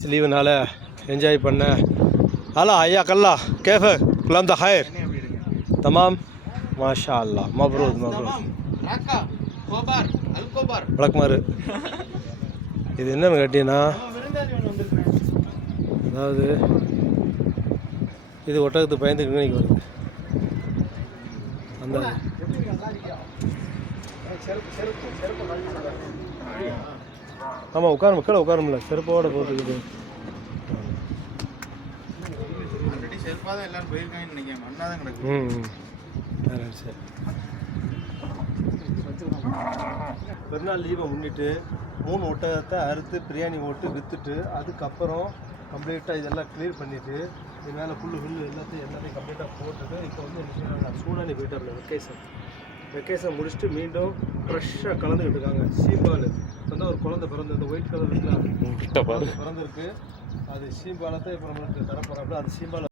லீவுனால enjoy பண்ண hello ஐயா கல்லா கேஃப குலாம் த ஹயர் தமாம் மாஷா அல்லா மப்ரூத் வழக்கமாரு. இது என்னன்னு கேட்டீங்கன்னா, அதாவது இது ஒட்டகத்துக்கு பயந்துக்கு இன்னைக்கு வருது. அந்த ஆமாம் உட்காரும் கீழே உட்காரும்ல செருப்போட போட்டுக்கிட்டு. சரி பெருநாள் லீவை முன்னிட்டு 3 ஒட்டகத்தை அறுத்து பிரியாணி போட்டு விற்றுட்டு அதுக்கப்புறம் கம்ப்ளீட்டாக இதெல்லாம் கிளியர் பண்ணிவிட்டு இது மேலே புல்லு எல்லாத்தையும் கம்ப்ளீட்டாக போட்டுட்டு இப்போ வந்து என்ன செய்யறாங்க, சூடானி போயிட்டு வரல வெக்கேஷன் முடிச்சுட்டு மீண்டும் ஃப்ரெஷ்ஷாக கலந்துக்கிட்டு இருக்காங்க. சீம்பால் வந்து ஒரு குழந்தை பிறந்து இந்த ஒயிட் கலர் பிறந்திருக்கு, அது சீம்பாலத்தை இப்போ நம்மளுக்கு தரப்போகிறாப்புல. அது சீம்பால்